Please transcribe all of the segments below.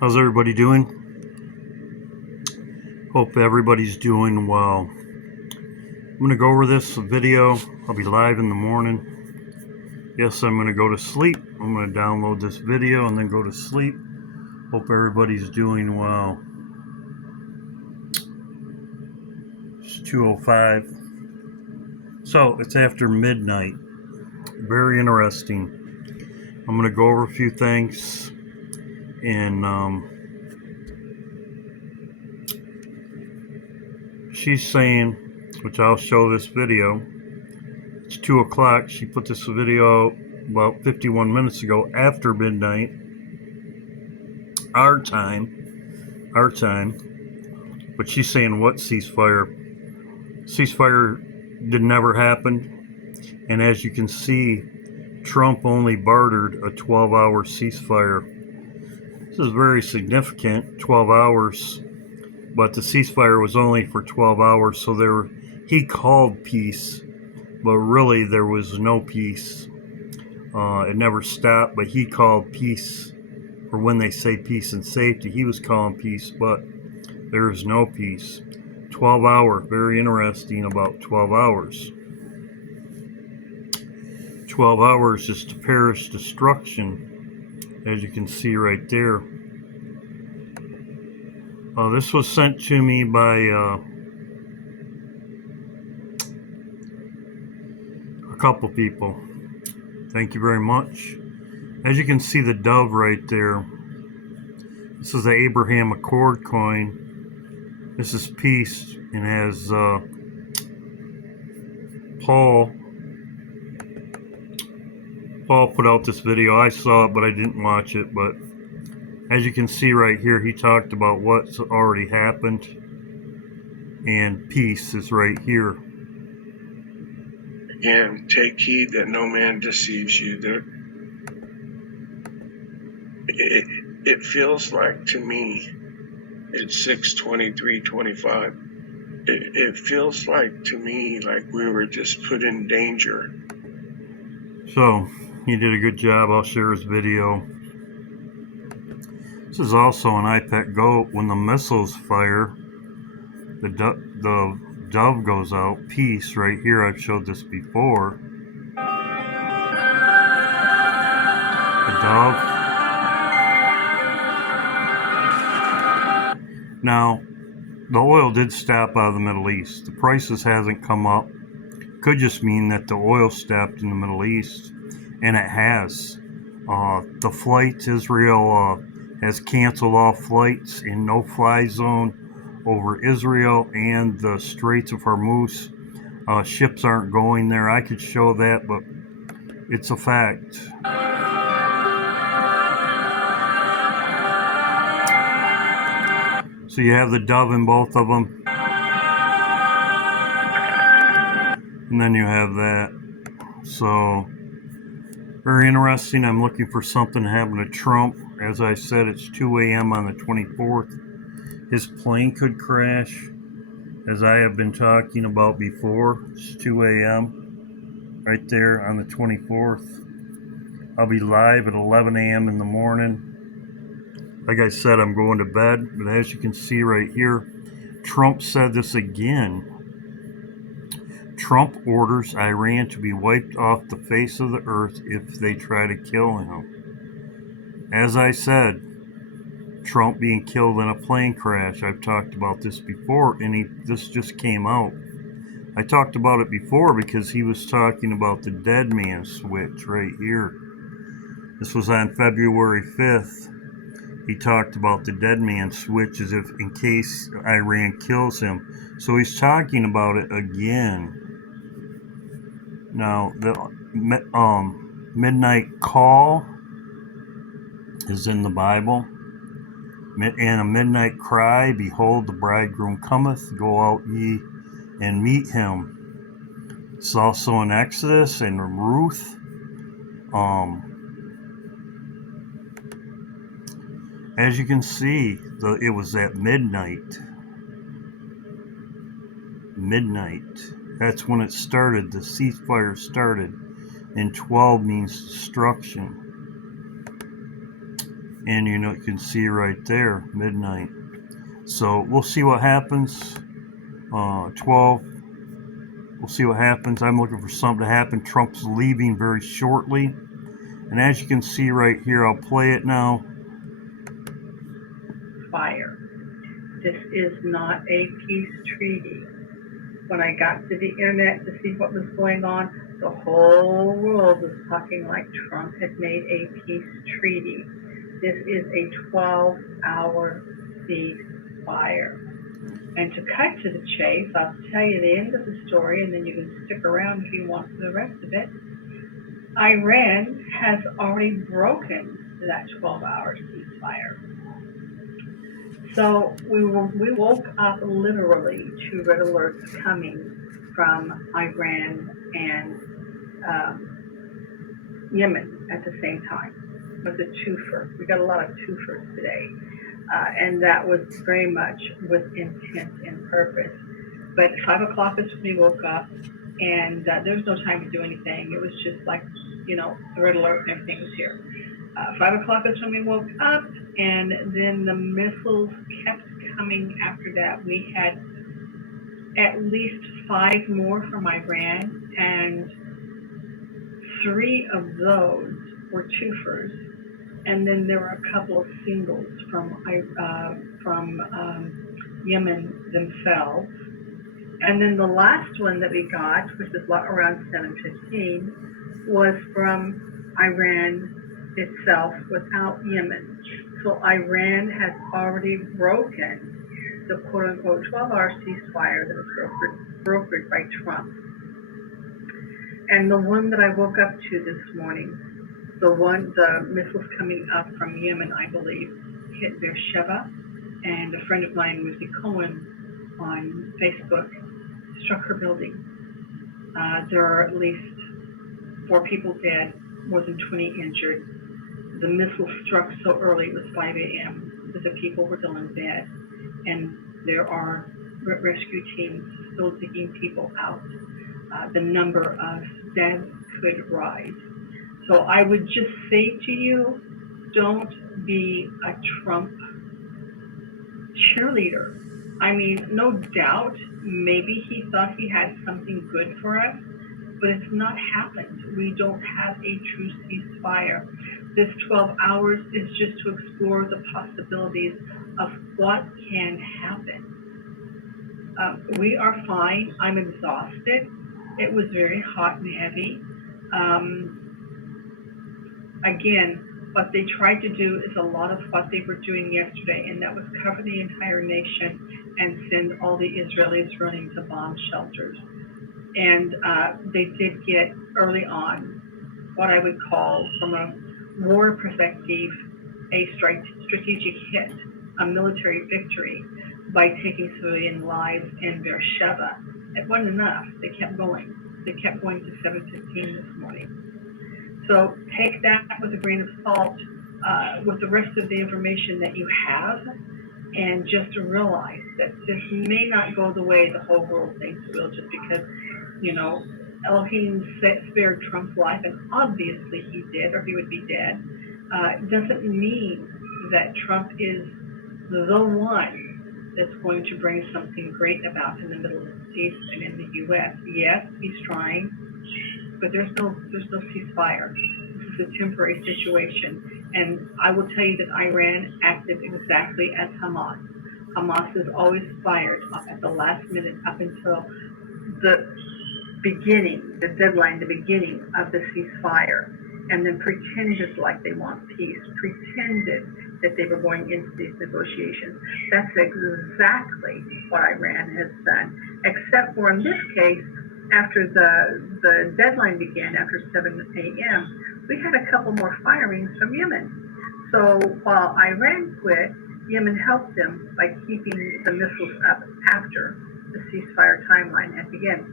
How's everybody doing? Hope everybody's doing well. I'm going to go over this video. I'll be live in the morning. Yes, I'm going to go to sleep. I'm going to download this video and then go to sleep. Hope everybody's doing well. It's 2:05. So, it's after midnight. Very interesting. I'm going to go over a few things and she's saying, which I'll show this video, it's 2 o'clock. She put this video out about 51 minutes ago after midnight, our time, but she's saying what ceasefire? Ceasefire did never happen, and as you can see, Trump only bartered a 12-hour ceasefire. This is very significant, 12 hours. But the ceasefire was only for 12 hours, so he called peace, but really there was no peace. It never stopped, but he called peace. Or when they say peace and safety, he was calling peace, but there is no peace. 12 hour, very interesting about 12 hours. 12 hours is to perish destruction, as you can see right there. This was sent to me by a couple people. Thank you very much. As you can see the dove right there, this is the Abraham Accord coin. This is peace, and as Paul put out this video. I saw it, but I didn't watch it. But as you can see right here, he talked about what's already happened, and peace is right here. Again, take heed that no man deceives you. It feels like to me, it's 6:23:25. It feels like to me like we were just put in danger. So he did a good job. I'll share his video. This is also an iPad Go. When the missiles fire, the dove goes out. Peace right here. I've showed this before. The dove. Now, the oil did stop out of the Middle East. The prices hasn't come up. Could just mean that the oil stopped in the Middle East, and it has. The flights, Israel has canceled all flights in no-fly zone over Israel and the Straits of Hormuz. Ships aren't going there. I could show that, but it's a fact. So you have the dove in both of them. And then you have that. So, very interesting. I'm looking for something to happen to Trump. As I said, it's 2 a.m. on the 24th. His plane could crash, as I have been talking about before. It's 2 a.m. right there on the 24th. I'll be live at 11 a.m. in the morning. Like I said, I'm going to bed. But as you can see right here, Trump said this again. Trump orders Iran to be wiped off the face of the earth if they try to kill him. As I said, Trump being killed in a plane crash. I've talked about this before, and this just came out. I talked about it before because he was talking about the dead man switch right here. This was on February 5th. He talked about the dead man switch as if in case Iran kills him. So he's talking about it again. Now, the midnight call is in the Bible. And a midnight cry, behold, the bridegroom cometh, go out ye and meet him. It's also in Exodus and Ruth. As you can see, it was at midnight. That's when it started. The ceasefire started. And 12 means destruction. And you can see right there, midnight. So we'll see what happens. 12. We'll see what happens. I'm looking for something to happen. Trump's leaving very shortly. And as you can see right here, I'll play it now. Fire. This is not a peace treaty. When I got to the internet to see what was going on, the whole world was talking like Trump had made a peace treaty. This is a 12-hour ceasefire. And to cut to the chase, I'll tell you the end of the story, and then you can stick around if you want for the rest of it. Iran has already broken that 12-hour ceasefire. So we woke up literally to red alerts coming from Iran and Yemen at the same time. It was a twofer. We got a lot of twofers today. And that was very much with intent and purpose. But 5 o'clock is when we woke up, and there was no time to do anything. It was just like, the red alert and everything was here. 5 o'clock is when we woke up, and then the missiles kept coming after that. We had at least 5 more from Iran, and 3 of those were twofers. And then there were a couple of singles from Yemen themselves. And then the last one that we got, which is around 7:15, was from Iran itself without Yemen. So Iran has already broken the quote-unquote 12-hour ceasefire that was brokered by Trump. And the one that I woke up to this morning, the missiles coming up from Yemen, I believe, hit Beersheba, and a friend of mine, Lucy Cohen, on Facebook, struck her building. There are at least 4 people dead, more than 20 injured. The missile struck so early, it was 5 a.m., that the people were still in bed, and there are rescue teams still digging people out. The number of dead could rise. So I would just say to you, don't be a Trump cheerleader. I mean, no doubt, maybe he thought he had something good for us, but it's not happened. We don't have a true ceasefire. This 12 hours is just to explore the possibilities of what can happen. We are fine. I'm exhausted. It was very hot and heavy. Again, what they tried to do is a lot of what they were doing yesterday, and that was cover the entire nation and send all the Israelis running to bomb shelters. And they did get early on what I would call, from a war perspective, a strategic hit, a military victory by taking civilian lives in Beersheba. It wasn't enough. They kept going. They kept going to 7:15 this morning. So take that with a grain of salt, with the rest of the information that you have, and just realize that this may not go the way the whole world thinks it will, just because, Elohim spared Trump's life, and obviously he did, or he would be dead. Doesn't mean that Trump is the one that's going to bring something great about in the Middle East and in the U.S. Yes, he's trying, but there's no ceasefire. This is a temporary situation, and I will tell you that Iran acted exactly as Hamas. Hamas has always fired up at the last minute, up until the beginning, the deadline, the beginning of the ceasefire, and then pretended like they want peace, pretended that they were going into these negotiations. That's exactly what Iran has done, except for in this case, after the deadline began, after 7 a.m., we had a couple more firings from Yemen. So while Iran quit, Yemen helped them by keeping the missiles up after the ceasefire timeline had begun.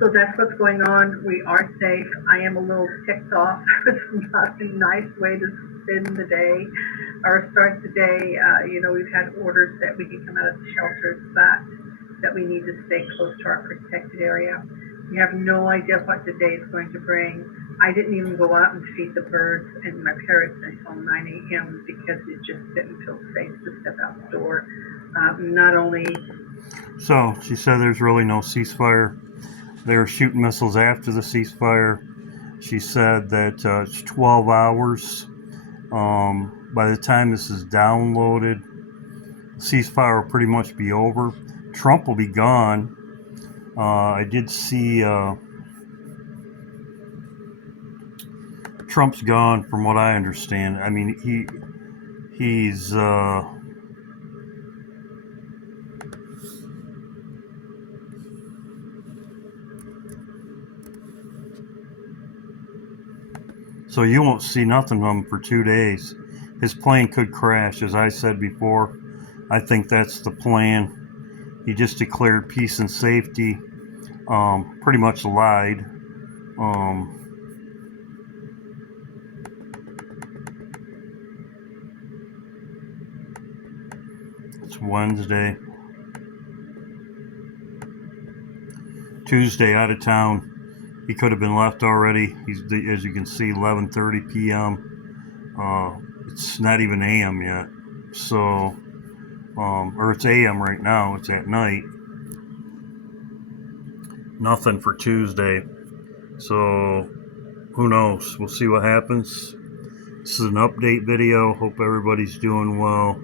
So that's what's going on. We are safe. I am a little ticked off. It's not a nice way to spend the day or start the day. We've had orders that we can come out of the shelters, but that we need to stay close to our protected area. We have no idea what the day is going to bring. I didn't even go out and feed the birds and my parrots until 9 a.m. because it just didn't feel safe to step out the door. Not only So she said there's really no ceasefire. They were shooting missiles after the ceasefire. She said that it's 12 hours. By the time this is downloaded, the ceasefire will pretty much be over. Trump will be gone. I did see Trump's gone, from what I understand. I mean, he's so you won't see nothing of him for 2 days. His plane could crash, as I said before. I think that's the plan. He just declared peace and safety. Pretty much lied. It's Wednesday. Tuesday, out of town. He could have been left already. He's, as you can see, 11:30 p.m. It's not even a.m. yet. So, or it's a.m. right now. It's at night. Nothing for Tuesday. So, who knows? We'll see what happens. This is an update video. Hope everybody's doing well.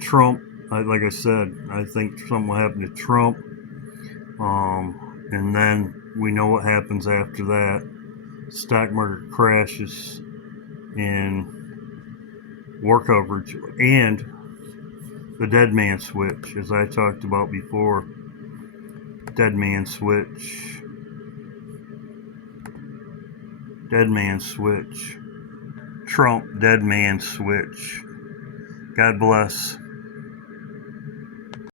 Trump, like I said, I think something will happen to Trump. And then we know what happens after that. Stock market crashes and war coverage and the dead man switch, as I talked about before. Dead man switch. Dead man switch. Trump dead man switch. God bless.